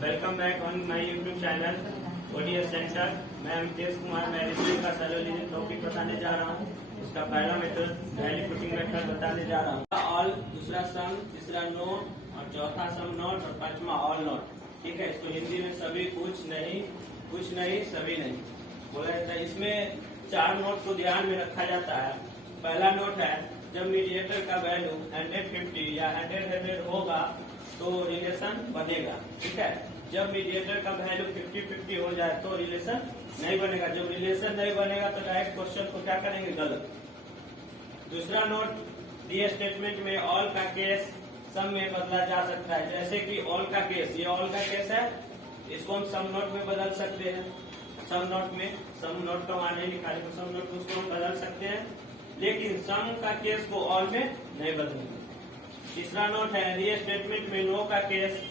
Welcome back on my YouTube channel ODS centre. मैं Amitesh Kumar management का salary topic बताने जा रहा हूँ। उसका पहला मेथड वैल्यू पुटिंग मेथड बताने जा रहा हूँ। ऑल, दूसरा सम, तीसरा नोट और चौथा सम नोट और पांचवा ऑल नोट। ठीक है, इसको हिंदी में सभी कुछ नहीं सभी नहीं बोला जाता है। इसमें 4 नोट को ध्यान में रखा जाता है। पहला नोट है जब मीडिएटर का वैल्यू 150 या 100 होगा तो रिलेशन बनेगा। ठीक है, जब मीडिएटर का वैल्यू 50-50 हो जाए तो रिलेशन नहीं बनेगा। जब रिलेशन नहीं बनेगा तो डायरेक्ट क्वेश्चन को क्या करेंगे, गलत। दूसरा नोट, दिए स्टेटमेंट में ऑल का केस सम में बदला जा सकता है। जैसे कि ऑल का केस, ये ऑल का केस है, इसको हम सम नोट में बदल सकते हैं। सम नोट तो वहां नहीं लिखा है तो सम नोट उसको हम बदल सकते हैं, लेकिन सम का केस को ऑल में नहीं बदलेंगे। तीसरा नोट है री स्टेटमेंट में नो का केस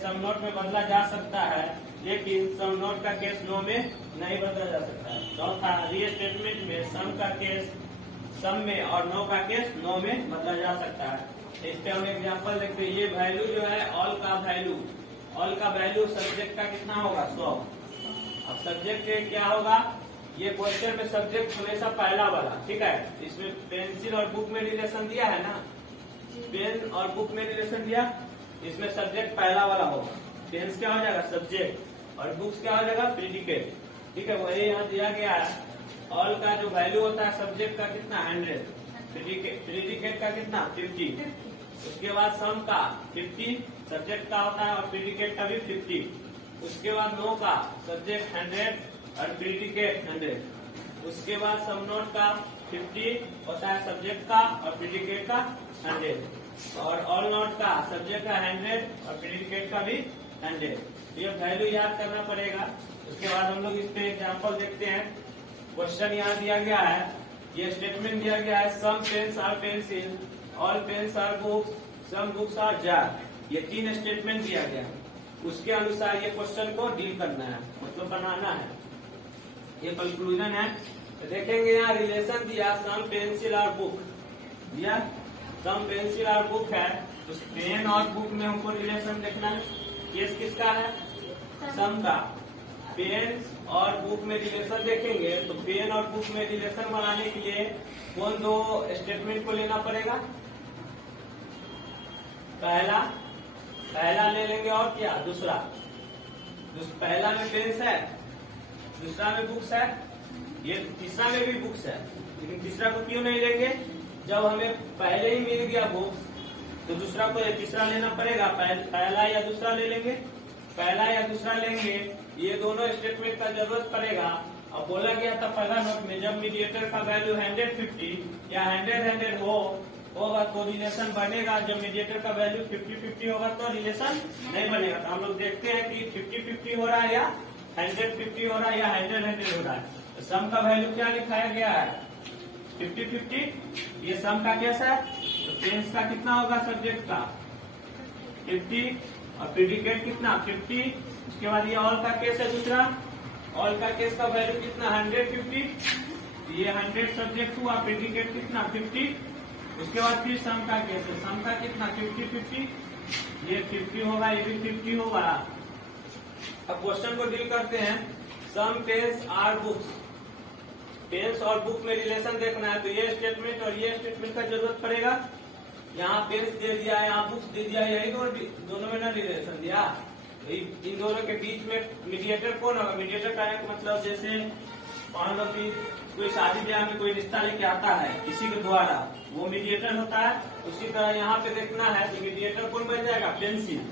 सम नोट में बदला जा सकता है, लेकिन सम नोट का केस नो में नहीं बदला जा सकता है। चौथा, री स्टेटमेंट में सम का केस सम में और नो का केस नो में बदला जा सकता है। इस पे हम एग्जाम्पल देखते हैं। ये वैल्यू जो है ऑल का वैल्यू सब्जेक्ट का कितना होगा, 100। अब सब्जेक्ट क्या होगा, ये क्वेश्चन में सब्जेक्ट हमेशा पहला वाला। ठीक है, इसमें पेंसिल और बुक में रिलेशन दिया है ना, पेन और बुक में रिलेशन दिया, इसमें सब्जेक्ट पहला वाला होगा। पेन्स क्या हो जाएगा, सब्जेक्ट, और बुक्स क्या हो जाएगा, प्रीडिकेट। ठीक है, वही यहाँ दिया गया है। ऑल का जो वैल्यू होता है सब्जेक्ट का कितना, 100, प्रीडिकेट का कितना, 50। उसके बाद सम का 50 सब्जेक्ट का होता है और प्रीडिकेट का भी 50। उसके बाद नो का सब्जेक्ट 100 और प्रीडिकेट 100। उसके बाद सम नोट का 50 होता है सब्जेक्ट का और प्रीडिकेट का 100। और ऑल नोट का सब्जेक्ट का 100 और प्रीडिकेट का भी 100। ये वैल्यू याद करना पड़ेगा। उसके बाद हम लोग इस पे एग्जाम्पल देखते हैं। क्वेश्चन यहाँ दिया गया है, ये स्टेटमेंट दिया गया है, some pens are pencil, all pens are books, some books are jar. ये 3 स्टेटमेंट दिया गया है। उसके अनुसार ये क्वेश्चन को डील करना है, मतलब बनाना है। ये कंक्लूजन है। तो देखेंगे यहाँ रिलेशन दिया, सम पेंसिल और बुक दिया, सम पेंसिल और बुक है, तो पेन और बुक में हमको रिलेशन देखना है। केस किसका है, सम का। पेन और बुक में रिलेशन देखेंगे तो पेन और बुक में रिलेशन बनाने के लिए कौन 2 स्टेटमेंट को लेना पड़ेगा, पहला ले लेंगे और क्या, दूसरा। पहला में पेन्स है, दूसरा में बुक्स है, ये तीसरा में भी बुक्स है। लेकिन तीसरा को क्यों नहीं लेंगे, जब हमें पहले ही मिल गया बुक्स तो दूसरा को तीसरा लेना पड़ेगा। पहला या दूसरा ले लेंगे, पहला या दूसरा लेंगे, ये दोनों स्टेटमेंट का जरूरत पड़ेगा। अब बोला गया था पहला नोट में जब मीडिएटर का वैल्यू 150 या 100 होगा तो रिलेशन बनेगा। जब मीडिएटर का वैल्यू 50-50 होगा तो रिलेशन नहीं बनेगा। तो हम लोग देखते हैं कि 50-50 हो रहा है या 100-50 हो रहा है या 100-100 हो रहा है। तो सम का वैल्यू क्या लिखाया गया है, 50-50। ये सम का केस है, तो पेन्स का कितना होगा, सब्जेक्ट का 50 और प्रीडिकेट कितना, 50। उसके बाद ये ऑल का केस है दूसरा, ऑल का केस का वैल्यू कितना, 150। ये 100 सब्जेक्ट हुआ, प्रीडिकेट कितना, 50। उसके बाद फिर सम का केस है, सम का कितना, 50-50। ये 50 होगा, ये भी 50 होगा। अब क्वेश्चन को डील करते हैं। सम पेन्स आर बुक्स, पेन्स और बुक में रिलेशन देखना है, तो ये स्टेटमेंट और ये स्टेटमेंट का जरूरत पड़ेगा। यहाँ पेन्स दे दिया, यहाँ बुक्स दे दिया, यही दोनों में ना रिलेशन दिया। इन दोनों के बीच में मीडिएटर कौन होगा, मीडिएटर का एक मतलब जैसे मान लो कि कोई शादी ब्याह में कोई रिश्ता लेके आता है किसी के द्वारा, वो मीडिएटर होता है। उसी तरह यहाँ पे देखना है तो मीडिएटर कौन बन जाएगा, पेंसिल।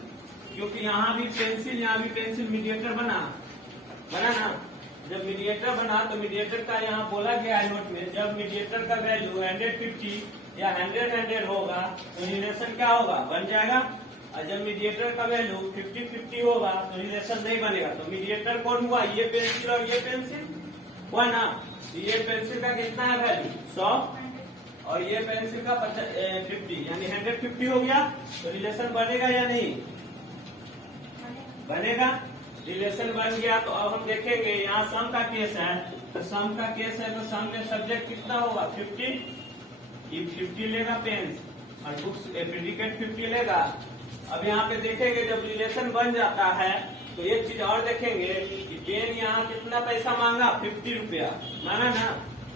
क्योंकि यहाँ भी पेंसिल, यहाँ भी पेंसिल, मीडिएटर बना ना। जब मीडिएटर बना तो मीडिएटर का यहाँ बोला गया है नोट में, जब मीडिएटर का वैल्यू 150 या 100 होगा तो रिलेशन क्या होगा, बन जाएगा। और जब मीडिएटर का वैल्यू 50-50 होगा तो रिलेशन नहीं बनेगा। तो मीडिएटर कौन हुआ, ये पेंसिल और ये पेंसिल हुआ ना। ये पेंसिल का कितना है वैल्यू, 100, और ये पेंसिल का 50 यानी 150 हो गया। तो रिलेशन बनेगा या नहीं, बनेगा। रिलेशन बन गया तो अब हम देखेंगे यहाँ सम का केस है, तो सम का केस है तो सम में सब्जेक्ट कितना होगा, 50। ये 50 लेगा पेन्स और बुक्स प्रीडिकेट 50 लेगा अब यहाँ पे देखेंगे जब रिलेशन बन जाता है तो एक चीज और देखेंगे कि पेन यहाँ कितना पैसा मांगा, 50 रुपया माना ना।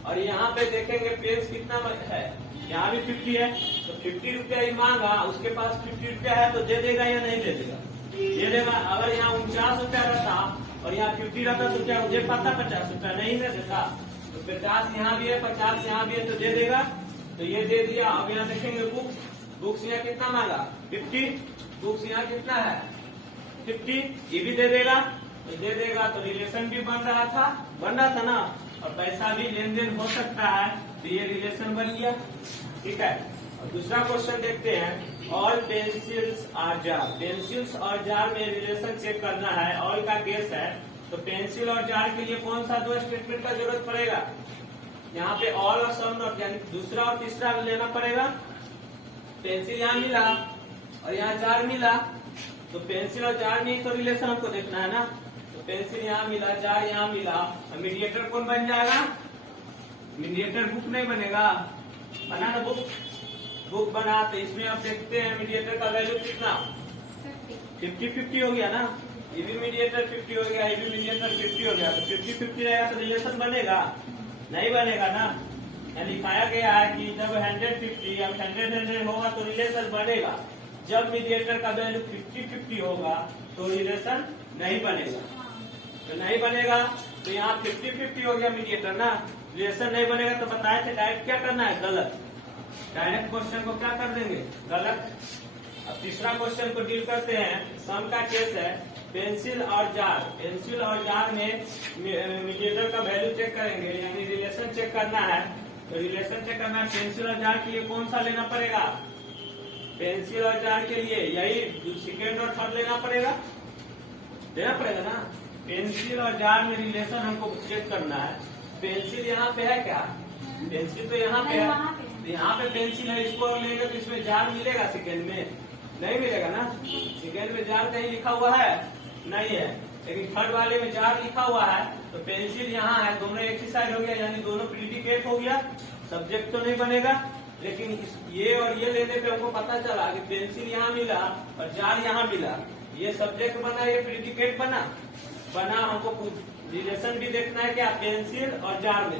और यहाँ पे देखेंगे पेन कितना है, यहाँ भी 50 है, तो 50 रुपया ही मांगा, उसके पास 50 रुपया है तो दे देगा या नहीं दे देगा? दे देगा। अगर यहाँ 49 रुपया रहता और यहाँ 50 रहता तो क्या मुझे पता 50 रुपया नहीं दे देता? तो 50 यहाँ भी है, 50 यहाँ भी है तो दे देगा। तो ये दे दिया। अब यहाँ देखेंगे बुक्स, बुक्स यहाँ कितना मांगा, 50, बुक्स यहाँ कितना है 50, ये भी दे देगा। तो दे देगा तो रिलेशन भी बन रहा था ना, और पैसा भी लेन देन हो सकता है, तो ये रिलेशन बन गया। ठीक है। और दूसरा क्वेश्चन देखते हैं, all pencils are jar. Pencils और जार में रिलेशन चेक करना है, ऑल का केस है, तो पेंसिल और जार के लिए कौन सा दो स्टेटमेंट का जरूरत पड़ेगा? यहाँ पे ऑल और सम नोट यानी दूसरा और तीसरा लेना पड़ेगा। पेंसिल यहाँ मिला और यहाँ जार मिला, तो पेंसिल और जार में ही तो रिलेशन हमको देखना है ना। तो पेंसिल यहाँ मिला, जार यहाँ मिला, मीडिएटर कौन बन जाएगा? मीडिएटर बुक नहीं बनेगा, बना ना बुक बना। तो इसमें अब देखते हैं मीडिएटर का वैल्यू कितना, 50-50 हो गया ना। ये भी मीडिएटर 50 हो गया, ये भी मीडिएटर 50 हो गया। तो 50-50 रहेगा तो रिलेशन बनेगा? नहीं बनेगा ना। यहाँ लिखाया गया है कि जब 150 अब 100 होगा तो रिलेशन बनेगा। जब मीडिएटर का वैल्यू 50-50 होगा तो रिलेशन नहीं बनेगा। तो नहीं बनेगा तो यहाँ 50-50 हो गया मीडिएटर ना, रिलेशन नहीं बनेगा। तो बताए थे डायरेक्ट क्या करना है, गलत। डायरेक्ट क्वेश्चन को क्या कर देंगे, गलत। अब तीसरा क्वेश्चन को डील करते हैं। सम का केस है, पेंसिल और जार। पेंसिल और जार में मीडिएटर का वैल्यू चेक करेंगे, यानी रिलेशन चेक करना है। तो रिलेशन चेक करना है, पेंसिल और जार के लिए कौन सा लेना पड़ेगा? पेंसिल और जार के लिए यही सेकेंड और थर्ड लेना पड़ेगा ना। पेंसिल और जार में रिलेशन हमको चेक करना है। पेंसिल यहाँ पे है क्या? पेंसिल तो यहाँ पे है, तो यहाँ पे पेंसिल है, इसको और लेंगे तो इसमें जार मिलेगा सेकेंड में? नहीं मिलेगा ना। सेकेंड में जार कहीं लिखा हुआ है? नहीं है। लेकिन थर्ड वाले में जार लिखा हुआ है, तो पेंसिल यहाँ है, दोनों एक ही साइड हो गया, यानी दोनों प्रीडिकेट हो गया। सब्जेक्ट तो नहीं बनेगा, लेकिन ये और ये लेने पे हमको पता चला कि पेंसिल यहाँ मिला और जार यहाँ मिला। ये सब्जेक्ट बना, ये प्रीडिकेट बना। हमको रिलेशन भी देखना है क्या, पेंसिल और जार में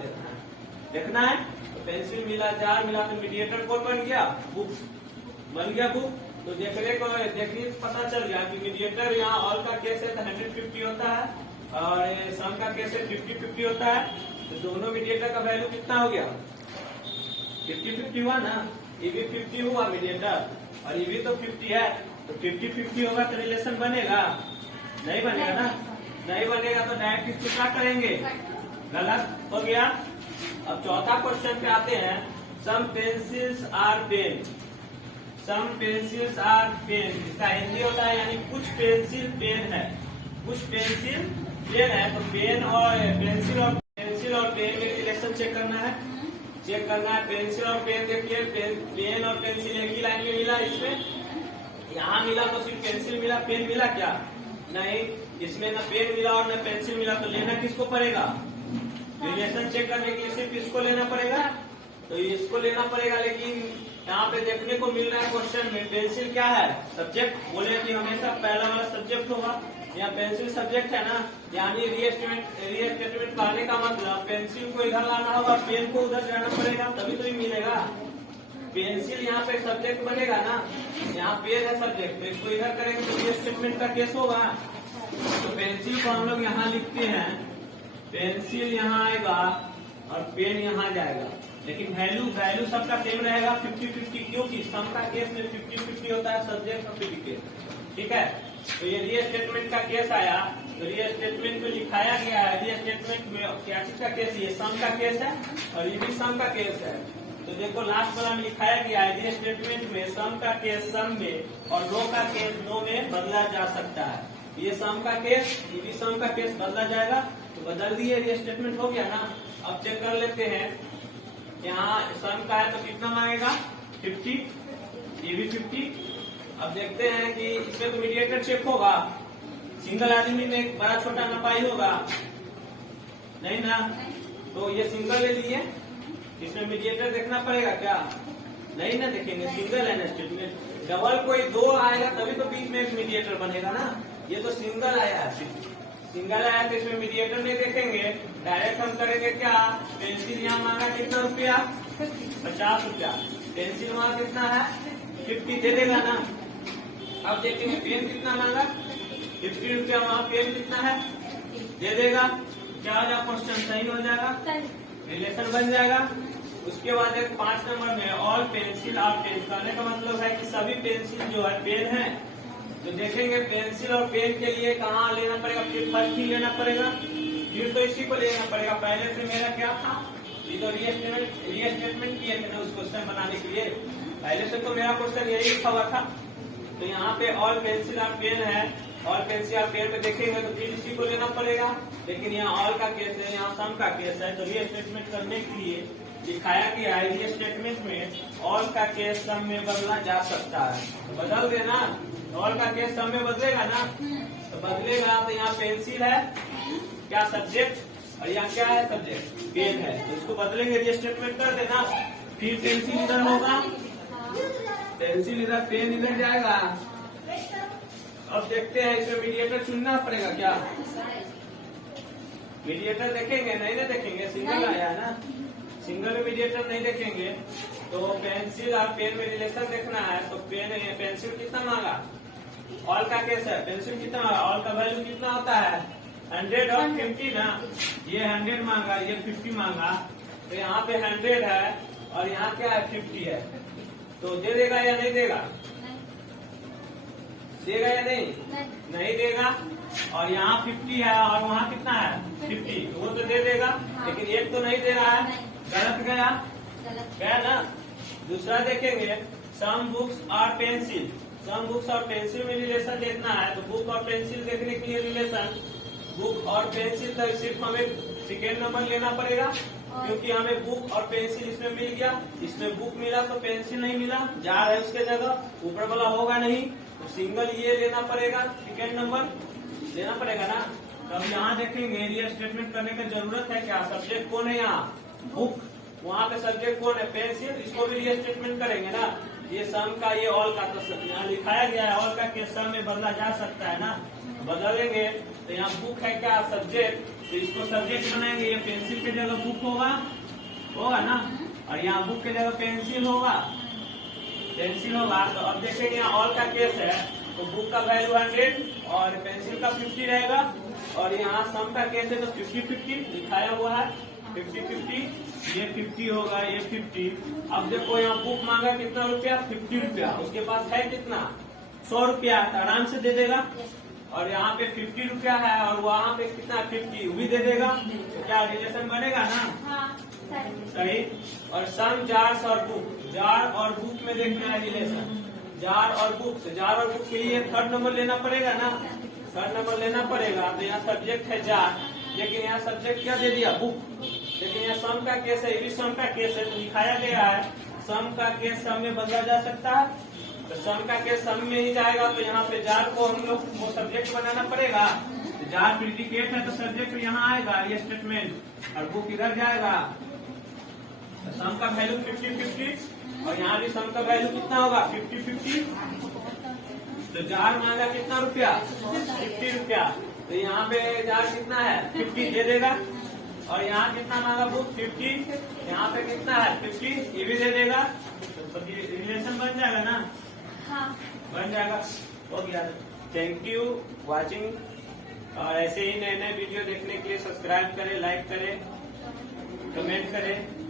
देखना है। तो पेंसिल मिला, जार मिला, तो मीडिएटर कौन बन गया, बुक बन गया, बुक। तो देखने से पता चल गया कि मीडिएटर यहाँ ऑल का केस है तो 150 होता है और सम का केस है 50-50 होता है। तो दोनों मीडिएटर का वैल्यू कितना हो गया, 50-50 हुआ ना। ये भी 50 हुआ मीडिएटर और ये भी तो 50 है, तो 50-50 होगा तो रिलेशन बनेगा? नहीं बनेगा ना। नहीं बनेगा तो डायरेक्ट इसको क्या करेंगे, गलत हो गया। अब चौथा क्वेश्चन पे आते हैं। Some pencils are pen. Some pencils are pen, इसका हिंदी होता है यानी कुछ पेंसिल पेन है, कुछ पेंसिल पेन है। तो पेन और पेंसिल और पेन में रिलेशन चेक करना है। पेंसिल और पेन देखिए, पेन और पेंसिल एक ही लाइन में मिला। इसमें यहाँ मिला तो सिर्फ पेंसिल मिला, पेन मिला क्या? नहीं, इसमें न पेन मिला और न पेंसिल मिला। तो लेना किसको पड़ेगा, रिलेशन चेक करने के लिए सिर्फ इसको लेना पड़ेगा। तो इसको लेना पड़ेगा, लेकिन यहाँ पे देखने को मिल रहा है क्वेश्चन में पेंसिल क्या है, सब्जेक्ट। बोले कि हमेशा पहला वाला सब्जेक्ट होगा, यहाँ पेंसिल सब्जेक्ट है ना, यानी रीस्टेटमेंट करने का मतलब पेंसिल को इधर लाना होगा, पेन को उधर जाना पड़ेगा, तभी तो ये मिलेगा। पेंसिल यहाँ पे सब्जेक्ट बनेगा ना, यहाँ पेन है सब्जेक्ट, तो इसको इधर करेंगे तो रीस्टेटमेंट का केस होगा। तो पेंसिल को हम लोग यहाँ लिखते हैं, पेंसिल यहाँ आएगा और पेन यहाँ जाएगा, लेकिन वैल्यू सबका सेम रहेगा 50-50, क्योंकि सम का केस में 50-50 होता है, सब्जेक्ट और प्रीडिकेट। ठीक है। तो ये रीस्टेटमेंट का केस आया, तो रीस्टेटमेंट में लिखाया गया है, रीस्टेटमेंट में क्या चीज का केस, ये सम का केस है और ये भी सम का केस है। तो देखो लास्ट वाला में लिखाया गया है, रीस्टेटमेंट में सम का केस सम में और नो का केस नो में बदला जा सकता है। ये सम का केस, ये भी सम का केस बदला जाएगा, तो बदल दिए, रीस्टेटमेंट हो गया ना। अब चेक कर लेते हैं, यहाँ सम का है तो कितना मांगेगा, 50, ये भी 50। अब देखते हैं कि इसमें तो मीडिएटर चेक होगा, सिंगल आदमी में बड़ा छोटा नपाई होगा नहीं ना, तो ये सिंगल ले लिए। इसमें मीडिएटर देखना पड़ेगा क्या, नहीं ना देखेंगे, सिंगल है ना स्टेटमेंट, डबल कोई दो आएगा तभी तो बीच में एक मीडिएटर बनेगा ना। ये तो सिंगल आया है, सिंगल आया तो इसमें मीडिएटर नहीं देखेंगे, डायरेक्ट हम करेंगे क्या, पेंसिल यहाँ मांगा कितना रुपया, 50 रुपया, पेंसिल वहाँ कितना है 50 दे देगा ना। अब देखेंगे पेन कितना मांगा 50 रुपया, वहाँ पेन कितना है दे देगा। क्या हो जाएगा, क्वेश्चन सही हो जाएगा, रिलेशन बन जाएगा। उसके बाद एक 5 नंबर में ऑल पेंसिल और पेन, कहने का मतलब है कि सभी पेंसिल जो है पेन है। तो देखेंगे पेंसिल और पेन के लिए कहाँ लेना पड़ेगा, फिर फर्स्ट ही लेना पड़ेगा, फिर तो इसी को लेना पड़ेगा। पहले से मेरा क्या था, ये तो रीस्टेटमेंट किए थे ना उस क्वेश्चन बनाने के लिए, पहले से तो मेरा क्वेश्चन यही लिखा हुआ था। तो यहाँ पे ऑल पेंसिल और पेन है, ऑल पेंसिल और पेन में देखेंगे तो फिर इसी को लेना पड़ेगा। लेकिन यहाँ ऑल का केस है, यहाँ सम का केस है, तो रीस्टेटमेंट करने के लिए दिखाया गया है रीस्टेटमेंट में ऑल का केस सम में बदला जा सकता है। तो बदल देना, ऑल का केस सम में बदलेगा ना, तो बदलेगा। तो यहाँ पेंसिल है क्या सब्जेक्ट, और यहाँ क्या है सब्जेक्ट पेन है, तो इसको बदलेंगे, रीस्टेटमेंट कर देना। फिर पेंसिल इधर होगा, पेंसिल इधर, पेन इधर जाएगा। अब देखते हैं इसमें मीडिएटर चुनना पड़ेगा क्या, मीडिएटर देखेंगे नहीं ना देखेंगे, सिंगल आया है ना, सिंगल में मीडिएटर नहीं देखेंगे। तो पेंसिल और पेन में रिलेशन देखना है, तो पेंसिल कितना मांगा, ऑल का केस है, पेंसिल कितना मांगा, ऑल का वैल्यू कितना होता है 100 और 50 ना, ये 100 मांगा, ये 50 मांगा। तो यहाँ पे 100 है और यहाँ क्या है 50 है, तो दे देगा या नहीं देगा, देगा या नहीं, नहीं देगा। और यहाँ 50 है और वहाँ कितना है 50, तो वो तो दे देगा, लेकिन एक तो नहीं दे रहा है, गलत गया, गया ना। दूसरा देखेंगे सम बुक्स और पेंसिल, सम बुक्स और पेंसिल में रिलेशन देखना है। तो बुक और पेंसिल देखने के लिए रिलेशन, बुक और पेंसिल तो सिर्फ हमें सेकेंड नंबर लेना पड़ेगा, क्योंकि हमें बुक और पेंसिल इसमें मिल गया, इसमें बुक मिला तो पेंसिल नहीं मिला, जा रहा है उसके जगह, ऊपर वाला होगा नहीं, तो सिंगल ये लेना पड़ेगा, सेकेंड नंबर लेना पड़ेगा ना। तब यहाँ देखेंगे रीस्टेटमेंट करने की जरूरत है क्या, सब्जेक्ट कौन है यहाँ बुक, वहाँ पे सब्जेक्ट कौन है पेंसिल, इसको भी रीस्टेटमेंट करेंगे ना। ये सम का, ये ऑल का, तो यहाँ लिखाया गया है ऑल का केस सम में बदला जा सकता है ना, बदलेंगे। तो यहाँ बुक है क्या सब्जेक्ट, तो इसको सब्जेक्ट बनाएंगे, ये पेंसिल की जगह बुक होगा ना, और यहाँ बुक की जगह पेंसिल होगा, पेंसिल होगा। तो अब देखेंगे यहाँ ऑल का केस है, तो बुक का वैल्यू 100 और पेंसिल का 50 रहेगा, और यहाँ सम का केस है तो 50-50 दिखाया हुआ है, 50-50, ये 50 होगा, ये 50। अब देखो यहाँ बुक मांगा कितना रुपया 50 रुपया, उसके पास है कितना 100 रुपया, आराम से दे देगा। और यहाँ पे 50 रुपया है और वहाँ पे कितना 50 भी दे देगा, तो क्या रिलेशन बनेगा ना, सही। और सम जार्स और बुक, जार और बुक में देखना है रिलेशन, जार और बुक, जार और बुक के लिए थर्ड नंबर लेना पड़ेगा ना, थर्ड नंबर लेना पड़ेगा। तो यहाँ सब्जेक्ट है जार, लेकिन यहाँ सब्जेक्ट क्या दे दिया बुक, लेकिन यहाँ सम का केस है, ये भी सम का केस है, तो दिखाया गया है सम का केस सम में बदला जा सकता है। तो सम का केस सम में ही जाएगा, तो यहाँ पे जार को हम लोग वो सब्जेक्ट बनाना पड़ेगा। तो जार प्रिडिकेट है तो सब्जेक्ट यहाँ आएगा ये स्टेटमेंट, और बुक इधर जाएगा। तो सम का वैल्यू 50-50, और यहाँ भी सम का वैल्यू कितना होगा 50-50। तो जार मांगा कितना रुपया 50 रुपया, तो यहाँ पे जार कितना है 50 दे देगा। और यहाँ कितना मांगा बुक 50, यहाँ पे कितना है 50, ये भी दे देगा। तो रिलेशन बन जाएगा ना, हाँ बन जाएगा, हो गया। थैंक यू वॉचिंग, और ऐसे ही नए नए वीडियो देखने के लिए सब्सक्राइब करें, लाइक करें, कमेंट करें।